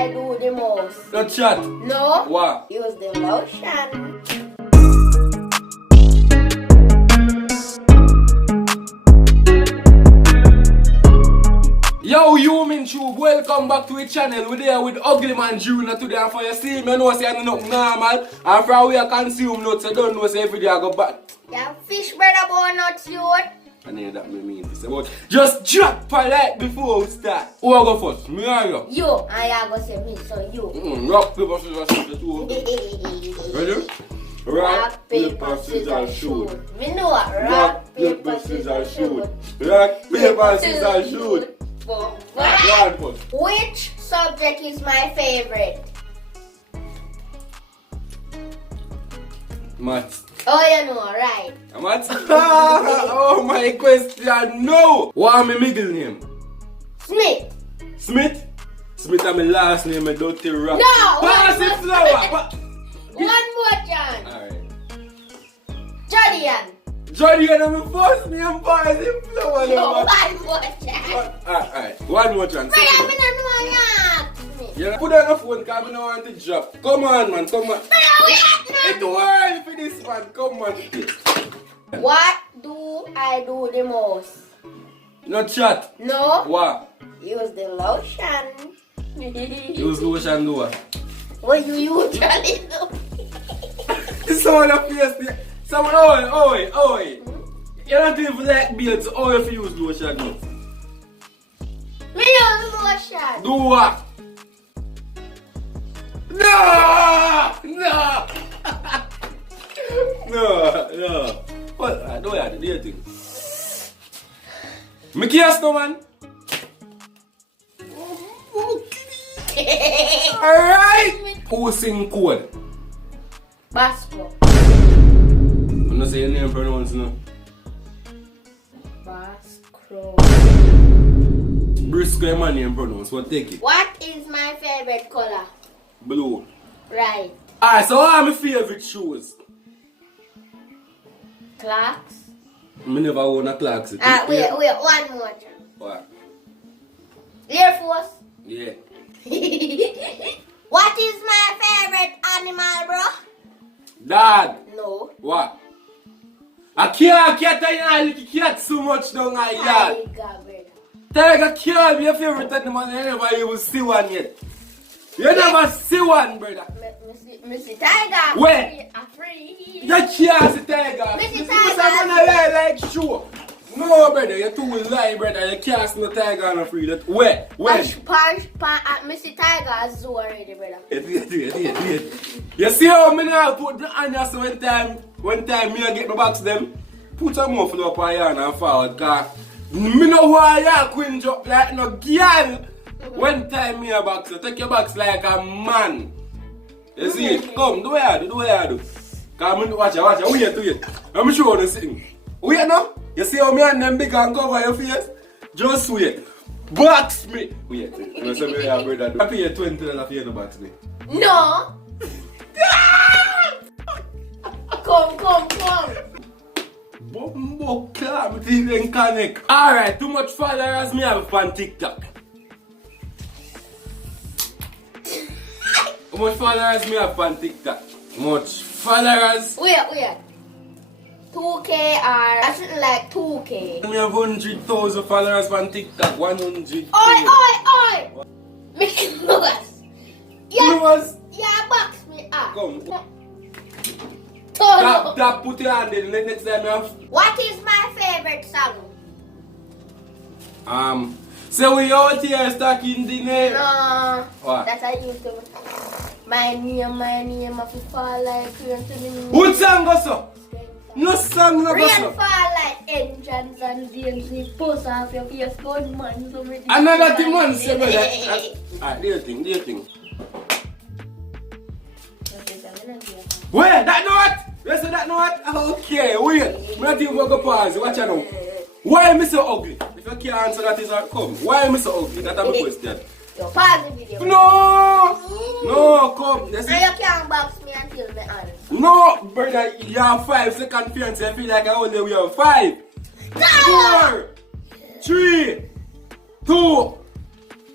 I do the most? Not chat. No. What? Use the lotion. Yo, human tube, welcome back to the channel. We're there with Ugly Man Junior today. And for you see me, know say I'm not normal. And from where I consume nuts, I don't know say every day I go back. Yeah, fish brother bone nuts, youth. I know that me mean this about. Just drop a like before we start. Who I go first? Me or you? You, and you go say me, so you. Rock, paper, scissors, shoot. Ready? Rock, paper, scissors, shoot. Me know what? Rock, paper, scissors, shoot. Rock, paper, scissors, shoot. One point. Which subject is my favorite? Maths. Oh, you know, right? Maths? Oh, my question, no! What am my middle name? Smith. Smith? Smith is my last name, my dirty rock. No! Pass the flower! One more chance. Alright. Jodian. Jodian is my first name, pass the flower. No, one more chance. Alright, one more chance. Brother, I don't know that. Yeah, put on the phone because I don't want to drop. Come on, man, come on. Brother, wait. It's early for this one, come on. What do I do the most? No chat. No. What? Use the lotion. Use lotion do what? What you usually do? Someone up here, someone, oi. You don't even like beards, how if you use lotion do? Me use lotion. Do what? No! What? I don't have to do anything. Me kiss no man. Alright! Who sing code? Basco. I'm not saying your name pronounced no. Basco. Briscoe my name pronounced, what take it? What is my favorite color? Blue. Right. Alright, so what are my favorite shoes? Clarks. Me never own a Clarks. Wait, one more time. What? Air Force. Yeah. What is my favorite animal, bro? Dad. No. What? I can't get a little cat so much down my yard. Tiger, brother. Tiger can't be your favorite animal. You never even see one yet. You never see one, brother. Missy Tiger. Where? I'm free. You can't see tiger. Missy You Tiger. must lie like show. No, brother, you're too lie, brother. You can't see no tiger on the free. That where? When? Missy Tiger zoo already, brother. Wait. You see how me now put the onions one time me I get my box them, put a muffler up on yarn and forward car. Me no want ya queen drop like no girl. One time me a box, take your box like a man. You see it? Come, do what you do. Come on, watch it, wait. Let me show you the thing. Wait now. You see how me and them big and cover your face? Just wait. Box me. Wait. You say me a brother do. I pay you $20 for you to box me. No. Come. Bumbo clap, it even connect. Alright, too much followers me have on TikTok. How much followers me have on TikTok? Much followers? Wait. 2K or I shouldn't like 2K. Me have 100,000 followers on TikTok. 100K. Oi! Mickey Mouse. Yeah, box me up. Come. Toloh. That put your hand in. Next time you have. What is my favorite song? So we out here stuck in the name. No. What? That's how you used to. My name, I feel fall like rain to me. What song goes up? No song no goes Rain up. fall like engines and veins. We post off your face, good man. So Another thing man say me that. Alright, do your thing. Wait, that know what? You say that know what? Okay, wait. Me not even go pause. Watch out now. Why am I so ugly? If you can't answer that, is come. Why am I so ugly? That's my question. Yo, pause the video. No, come. So you can't box me until me honest. No, brother, you have 5 seconds fiance. I feel like I only we have 5, 4, 3, 2,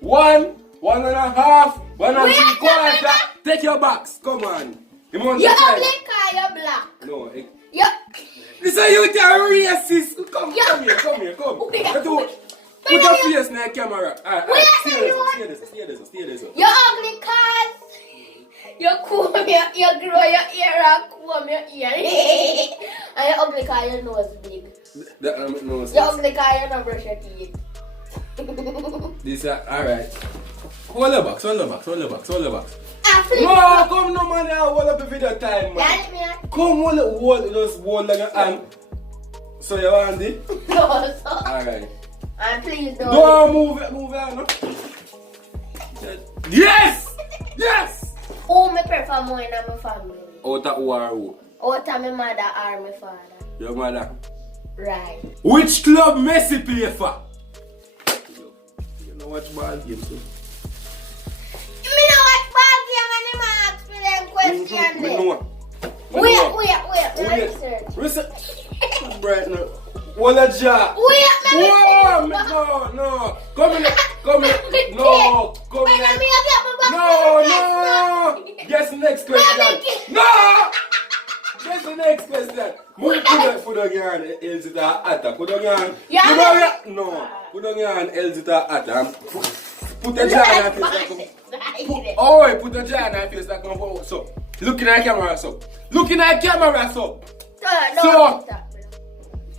1. 1.5, 1.75. Take your box. Come on. You want You're to try? ugly car, you're black. No. You're... This is you racist. Come Yeah. here. Oh, yeah. Put your face in the camera. Alright. Stay this. You're ugly cars. You comb you grow your hair and comb your ear. And you're ugly car, your nose big. That don't make no sense. You're ugly car, you don't brush your teeth. This alright. Hold the box. Flip. No, come no man, I hold up the video time, man. Let me Come just hold on your hand. So you want it? No, so. Alright. And please don't. Don't move it, no? Yes! Who me prefer more in my family? Out of who are who? Out of my mother or my father? Your mother. Right. Which club Messi play for? You know watch ball games, so. Me know what ball game and him ask me them questions. Me know. Wait. Research. Right now. Walla jaw. Wait, No. Come here. No. Come Wait, here. let me get my box. No. Guess the next question. No. Guess the next question. Put on your hand, Elzita Atta. Put on your hand. No. Put on your hand, Elzita Atta. Put the jar in your face. Put the jar in your face like come out. So, looking at camera, so. No.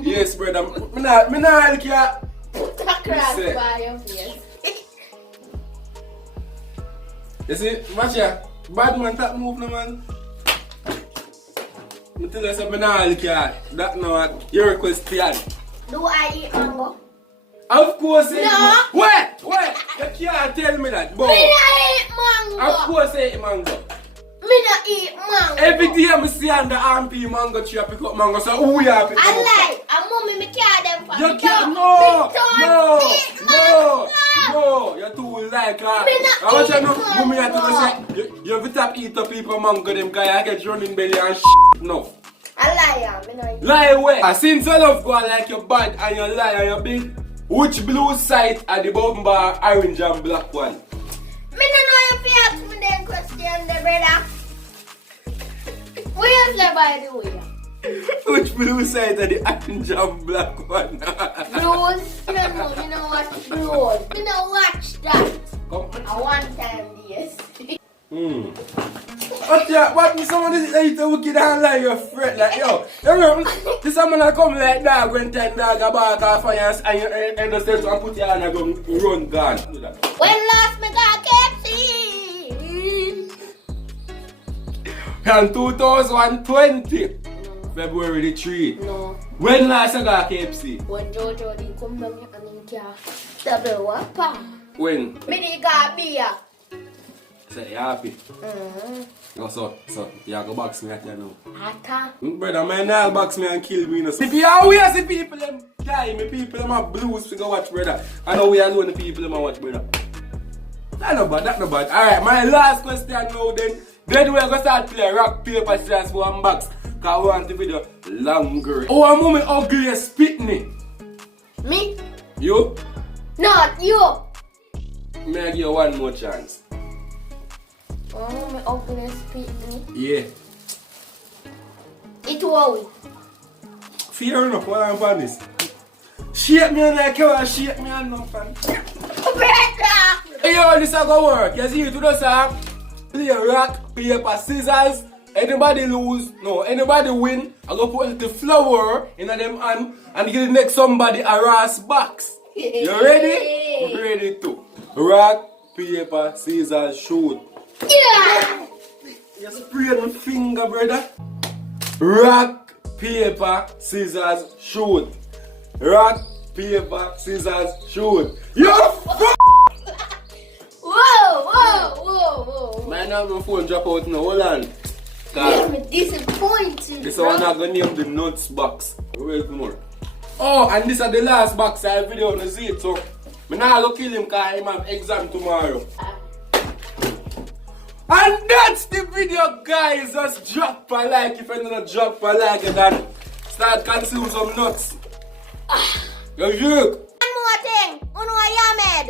Yes, brother. Me not like ya. Put a crack by your face. You see, watch ya. Bad man that move no man. Me tell you something, me not like ya. That no your question. Do I eat mango? Of course. No. Wait. You can't tell me that. Boy. Me not eat mango. Of course I eat mango. Me not eat mango. Every day I see on the RP mango tree, I pick up mango. So who you pick up? I like. And mommy, me carry them for You me. can't. No. You're too like her. Me not I want you to eat know, mommy, I tell mango. you say, you have to eat up people mango, them guy, I get running belly and no. I lie, me not eat. Lie where? Since you love go like you're bad and you lie and you're big, which blue side are the bottom bar, orange and black one? Me don't know if you ask me them question, the brother. Where's the by the way? Which blue side are the orange and black one? Blues? Me no watch blues. Me no watch that. Come. A one time, yes. What someone is like the wicked and like your friend like yo. This someone that come like dog when 10 dog about off and you end the steps and put your hand and go run gone. When last me got KFC? In 2020, February the 3. No. When last you got KFC? When Jojo di come down here and he can't double whopper. When? Me di got beer. Say you happy. So, you go box me at you now. Ata. Brother, my nail box me and kill me. If you always see people them die, me people them have blues to go watch, brother. I know we alone the people them watch, brother. That no bad. Alright, my last question now then. Then we're gonna start playing rock, paper, scissors for one box. Cause we want the video longer. Oh, I'm mommy ugly spit me. Me? You? Not you. May I give you one more chance? Oh, my ugly spit me. Yeah. It will. Fair enough, while I'm on this. Shake me on like you want shake me on nothing. Hey yo, this is gonna work. You see, to the play rock, paper, scissors. Anybody lose, no, anybody win, I go put the flower in them hand and give the next somebody a rass box. You ready? Ready to. Rock, paper, scissors, shoot. Yeah! You spray my finger, brother. Rock, paper, scissors, shoot. Rock, paper, scissors, shoot. You f***! Whoa! Man, now my phone drop out now, hold on. I'm disappointed. This one I'm gonna name the nuts box. Wait more. Oh, and this is the last box I have video on the seat, so I'm not gonna kill him because he have exam tomorrow. And that's the video, guys. Just drop a like if you're not drop a like and then start consuming some nuts. You look. One more thing. Uno Yamed.